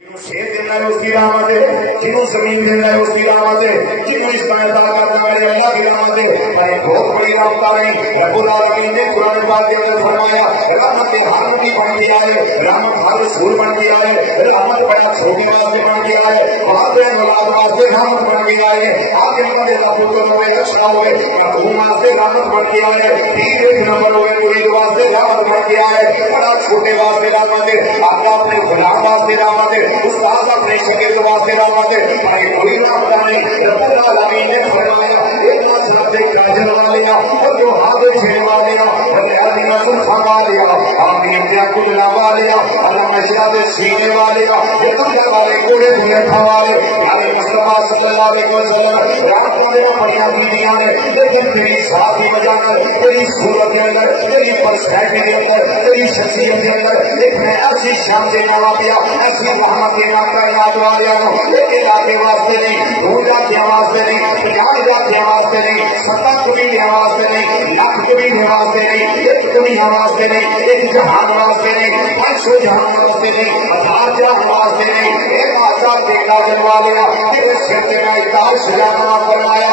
شیر دینا ہے اس کی رحمت ہے، جنہوں زمین دینا ہے اس کی رحمت ہے، جنہوں اس میں عطا کرنا ہے اللہ کی رحمت ہے۔ اور ایک بہت بڑی رحمت نہیں رب العالمین نے قرآن پاک کے اندر فرمایا رحمت ہر نبی بن گیا ہے، رحمت ہر رسول بن گیا ہے، رحمت بڑا چھوٹی واسطے بن گیا ہے، بہادر ملاد واسطے رحمت بن گیا ہے، آدم کا بیٹا پتر ہوئے اچھا ہوئے مرحوم واسطے رحمت بن گیا ہے، تیر ایک نمبر ہوئے مرید واسطے رحمت بن گیا ہے، بڑا چھوٹے واسطے رحمت ہے، آقا اپنے غلام واسطے رحمت ہے، استاد اپنے شاگرد واسطے رحمت ہے۔ بھائی کوئی رحمت نہیں رب العالمین نے فرمایا ایک مذہب سے کاجل والیا اور جو حاضر چھڑ والیا اور عظیم سلخا والیا آمین کیا کجلا والیا علم اشراد سینے والیا یہ تمہیں والے کوڑے دھلے کھا والے یعنی مصطفیٰ صلی اللہ علیہ وسلم رات والے پڑھیا بیدیاں نے لیکن تیری ساتھی مجانا تیری صورت کے اندر تیری پرسنیلٹی کے اندر تیری شخصیت کے اندر ایک میں ایسی شان سے نوا پیا ایسی رحمت کے ماتا یاد والیا ایک علاقے واسطے نہیں دھولا کے واسطے نہیں پچاس کے واسطے نہیں 70 کڑی کے واسطے نہیں لاکھ کڑی کے واسطے نہیں ایک کڑی کے واسطے نہیں ایک جہان واسطے نہیں 500 جہان واسطے نہیں 1000 جہان واسطے نہیں ایک آزاد کے کاجل والیا تیرے شرط کا اطاعت سجانا فرمایا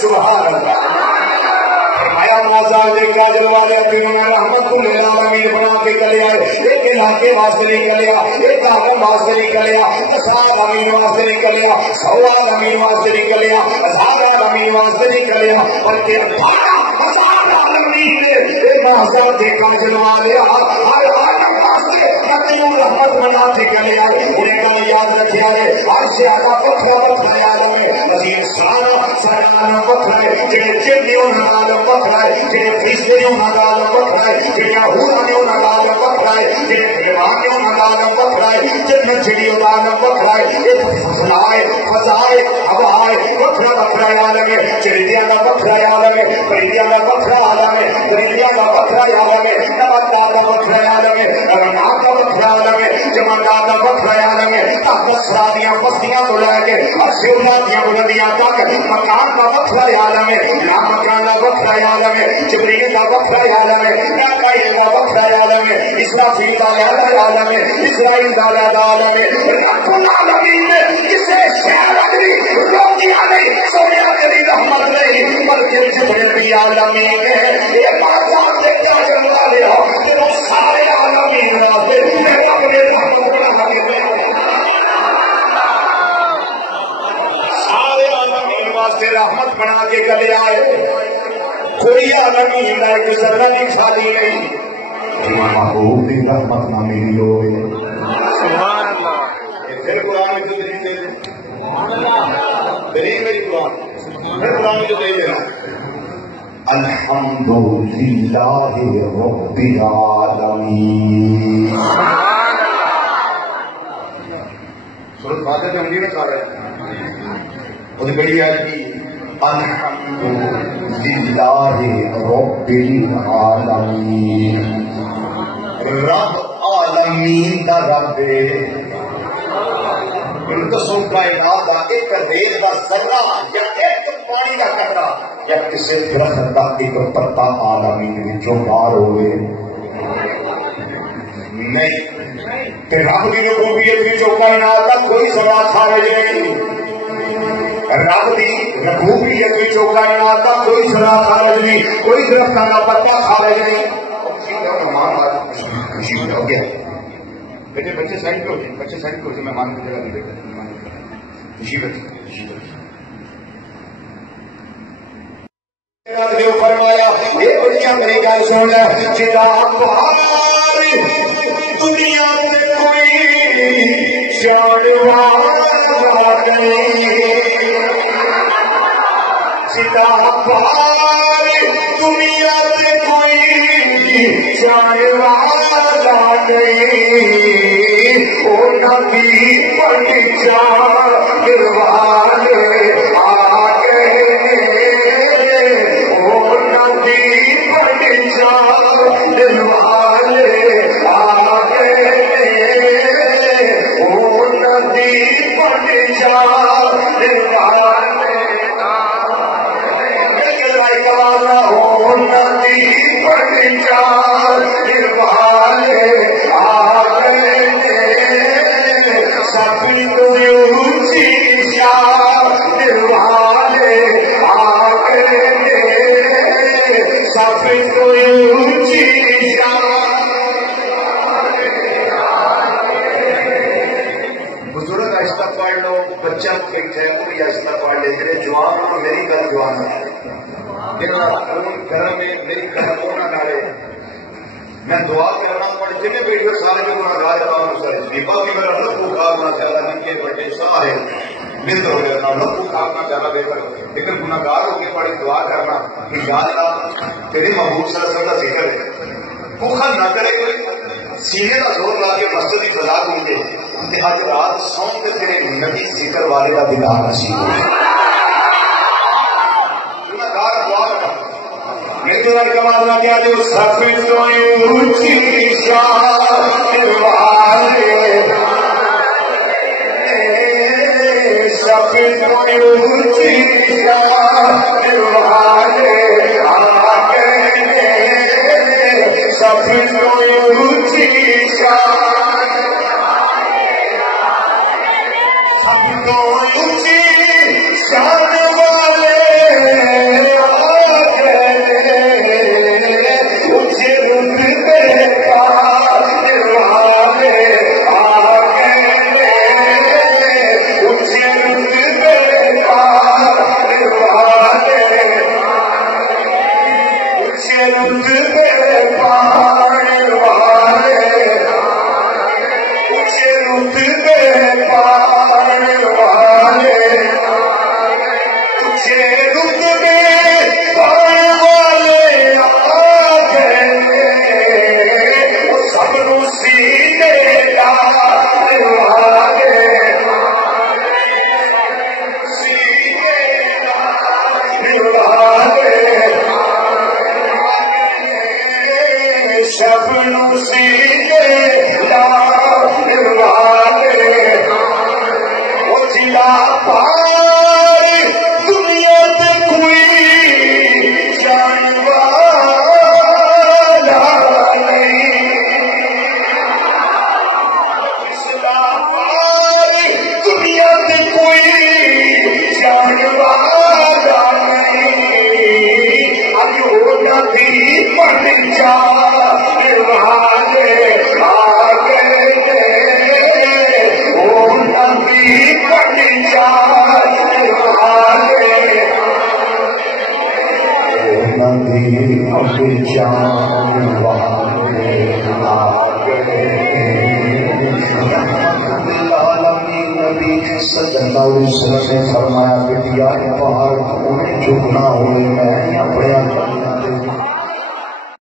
سبحان اللہ فرمایا موزاد کاجل والے اپنی رحمت للعالمین بنا کے چلے آئے ایک علاقے واسطے نکلیا ایک آدم واسطے نکلیا 10 امین واسطے نکلیا 100 امین واسطے نکلیا 1000 امین واسطے نکلیا بلکہ 12,000 امین ایک آزاد کاجل والے ہر آدم واسطے اپنی رحمت بنا کے چلے آئے انہیں کا یاد رکھے آئے ہر سے آقا پتھر عالم ہے نظیر سارا سرکان پتھر ہے جنہیں چنیوں نگالوں پتھر ہے جنہیں فیسریوں نگالوں پتھر ہے جنہیں یہودانیوں نگالوں پتھر ہے جنہیں دیوانیوں نگالوں پتھر ہے جنہیں چلیوں نگالوں پتھر ہے ایک فضلائے فضائے ہوائے پتھر پتھر عالم ہے چلیوں کا پتھر عالم ہے پریدیوں کا پتھر عالم ہے پریدیوں کا پتھر عالم ہے نمکدار کا پتھر عالم ہے رنگار کا پتھر عالم ہے جمعدار کا پتھر عالم ہے تحت سرادیاں بستیاں تو لے کے اور سیولادیاں بلندیاں تک مکان کا پتھر عالم ہے لا مکان کا پتھر عالم ہے جبریل کا پتھر عالم ہے میکائیل کا پتھر عالم ہے اسرافیل کا عالم ہے اسرائیل کا عالم ہے رب العالمین نے اسے شہر اگلی روکیا نہیں سویا تیری رحمت نہیں بلکہ جبریل بھی عالمین ہے یہ بات آپ سے کیا جملہ لے ہو کہ وہ سارے عالمین رہتے میں اپنے رحمت بنا کے واسطے رحمت بنا کے چلے آئے کوئی عالمی نہ ایک ذرہ بھی خالی نہیں محبوب کی رحمت نہ میری ہوئے سبحان اللہ پھر قرآن جو دلیل دے دلیل میری قرآن پھر قرآن جو دلیل دے الحمدللہ رب العالمین سورۃ فاتحہ میں ہم کہہ رہے ہیں اور بڑی آج کی الحمدللہ رب العالمین رب عالمین کا رب قسم کائنات کا ایک ریت کا ذرہ یا ایک پانی کا قطرہ یا کسی درخت کا ایک پتا عالمین جو بار ہوئے نہیں کہ رب کی ربوبیت کی جو کائنات کا کوئی سوا خارج نہیں رب کی ربوبیت کی جو کائنات کا کوئی سوا خارج نہیں کوئی درخت کا پتا خارج نہیں خوشی ہو گیا بچے سائڈ پہ ہو جائیں بچے سائڈ پہ ہو جائیں مہمان کی جگہ نہیں دیکھا خوشی بچے فرمایا یہ بڑھیا میری گل سن جدا بہار دنیا میں کوئی شان والا نہیں جدا بہار دنیا میں کوئی شان والا نہیں او نبی پہچان میں دعا کر رہا ہوں بڑے جتنے بیٹھے سارے جو گناہگار ہیں اللہ سے دیپا بھی میرا لکھو کھانا چاہتا ہے کے بڑے سارے مل ہو گئے لکھو کھانا چاہتا بیٹا لیکن گناہگار ہو کے بڑی دعا کرنا کہ یا اللہ تیری محبوب صلی اللہ علیہ وسلم کا ذکر ہے بھوکا نہ کرے کوئی سینے کا زور لا کے مسجد کی فضا ڈھونڈے کہ آج رات سوم کے تیرے نبی ذکر والے کا دیدار نصیب ہو گناہگار دعا کرنا یہ تو کمالنا کیا جو سفید اونچی شان والے سفید اونچی شان والے سفید اونچی شان سفید اونچی شان والے فرمایا بیٹیا پہاڑ جھکنا ہوئے میں اپنے